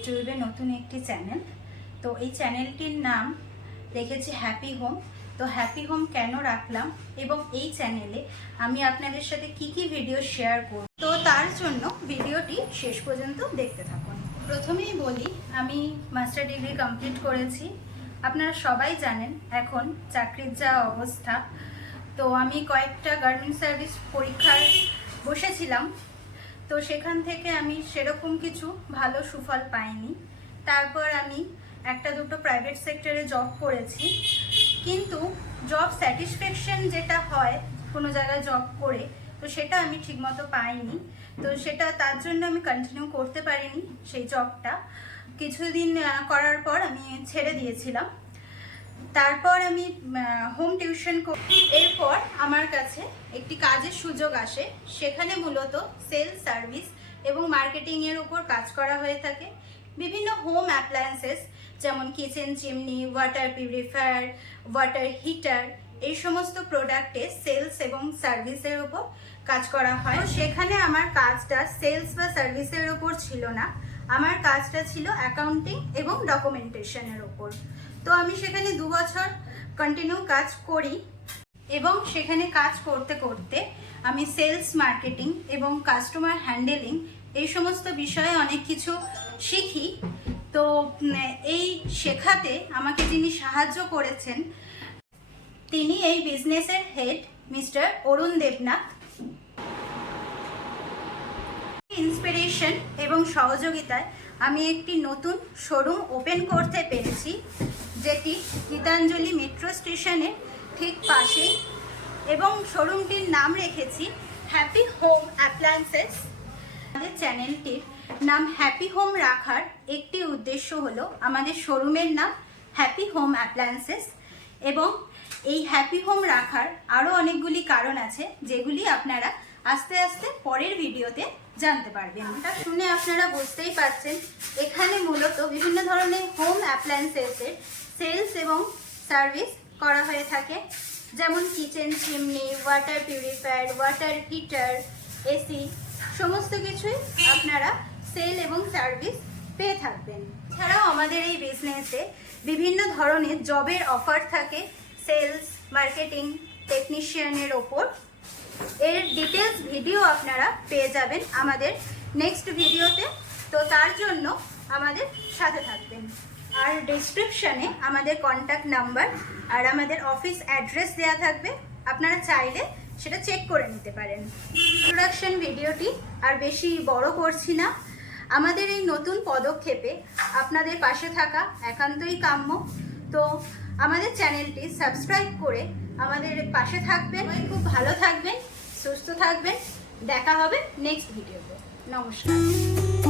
ইউটিউবে নতুন একটি চ্যানেল। তো এই চ্যানেলটির নাম রেখেছি হ্যাপি হোম। তো হ্যাপি হোম কেন রাখলাম এবং এই চ্যানেলে আমি আপনাদের সাথে কি কি ভিডিও শেয়ার করব, তো তার জন্য ভিডিওটি শেষ পর্যন্ত দেখতে থাকুন। প্রথমেই বলি, আমি মাস্টার ডিগ্রি কমপ্লিট করেছি। আপনারা সবাই জানেন এখন চাকরির যা অবস্থা। তো আমি কয়েকটা গভর্নমেন্ট সার্ভিস পরীক্ষায় বসেছিলাম, তো সেখান থেকে আমি সেরকম কিছু ভালো সুফল পাইনি। তারপর আমি একটা দুটো প্রাইভেট সেক্টরে জব করেছি, কিন্তু জব স্যাটিসফ্যাকশন যেটা হয় কোনো জায়গায় জব করে, তো সেটা আমি ঠিকমতো পাইনি। তো সেটা তার জন্য আমি কন্টিনিউ করতে পারিনি সেই জবটা। কিছুদিন করার পর আমি ছেড়ে দিয়েছিলাম। তারপর আমি হোম টিউশন করি। এরপর আমার কাছে একটি কাজের সুযোগ আসে, সেখানে মূলত সেলস, সার্ভিস এবং মার্কেটিংয়ের উপর কাজ করা হয়ে থাকে। বিভিন্ন হোম অ্যাপ্লায়েন্সেস যেমন kitchen chimney, water purifier, water heater, এই সমস্ত প্রোডাক্টে সেলস এবং সার্ভিসের উপর কাজ করা হয়। সেখানে আমার কাজটা সেলস বা সার্ভিসের উপর ছিল না, আমার কাজটা ছিল অ্যাকাউন্টিং এবং ডকুমেন্টেশনের উপর। তো আমি সেখানে 2 বছর কন্টিনিউ কাজ করি এবং সেখানে কাজ করতে করতে আমি সেলস, মার্কেটিং এবং কাস্টমার হ্যান্ডেলিং এই সমস্ত বিষয়ে অনেক কিছু শিখি। তো এই শেখাতে আমাকে যিনি সাহায্য করেছেন তিনি এই বিজনেসের হেড মিস্টার অরুণ দেবনাথ। ইন্সপিরেশন এবং সহযোগিতায় আমি একটি নতুন শোরুম ওপেন করতে পেরেছি, যেটি গীতাঞ্জলি মেট্রো স্টেশনের ঠিক পাশেই, এবং শোরুমটির নাম রেখেছি হ্যাপি হোম অ্যাপ্লায়েন্সেস। আমাদের চ্যানেলটির নাম হ্যাপি হোম রাখার একটি উদ্দেশ্য হলো আমাদের শোরুমের নাম হ্যাপি হোম অ্যাপ্লায়েন্সেস, এবং এই হ্যাপি হোম রাখার আরও অনেকগুলি কারণ আছে, যেগুলি আপনারা আস্তে আস্তে পরের ভিডিওতে জানতে পারবেন। এটা শুনে আপনারা বুঝতেই পারছেন, এখানে মূলত বিভিন্ন ধরনের হোম অ্যাপ্লায়েন্সেসের সেলস এবং সার্ভিস করা হয়ে থাকে, যেমন kitchen chimney, water purifier, water heater, AC, সমস্ত কিছুই আপনারা সেল এবং সার্ভিস পেয়ে থাকবেন। এছাড়াও আমাদের এই বিজনেসে বিভিন্ন ধরনের জবের অফার থাকে, সেলস, মার্কেটিং, টেকনিশিয়ানের ওপর। এর ডিটেলস ভিডিও আপনারা পেয়ে যাবেন আমাদের নেক্সট ভিডিওতে। তো তার জন্য আমাদের সাথে থাকবেন। আর ডেসক্রিপশানে আমাদের কন্ট্যাক্ট নাম্বার আর আমাদের অফিস অ্যাড্রেস দেওয়া থাকবে, আপনারা চাইলে সেটা চেক করে নিতে পারেন। ইন্ট্রোডাকশন ভিডিওটি আর বেশি বড় করছি না। আমাদের এই নতুন পদক্ষেপে আপনাদের পাশে থাকা একান্তই কাম্য। তো আমাদের চ্যানেলটি সাবস্ক্রাইব করে আমাদের পাশে থাকবেন। খুব ভালো থাকবেন, সুস্থ থাকবেন। দেখা হবে নেক্সট ভিডিওতে। নমস্কার।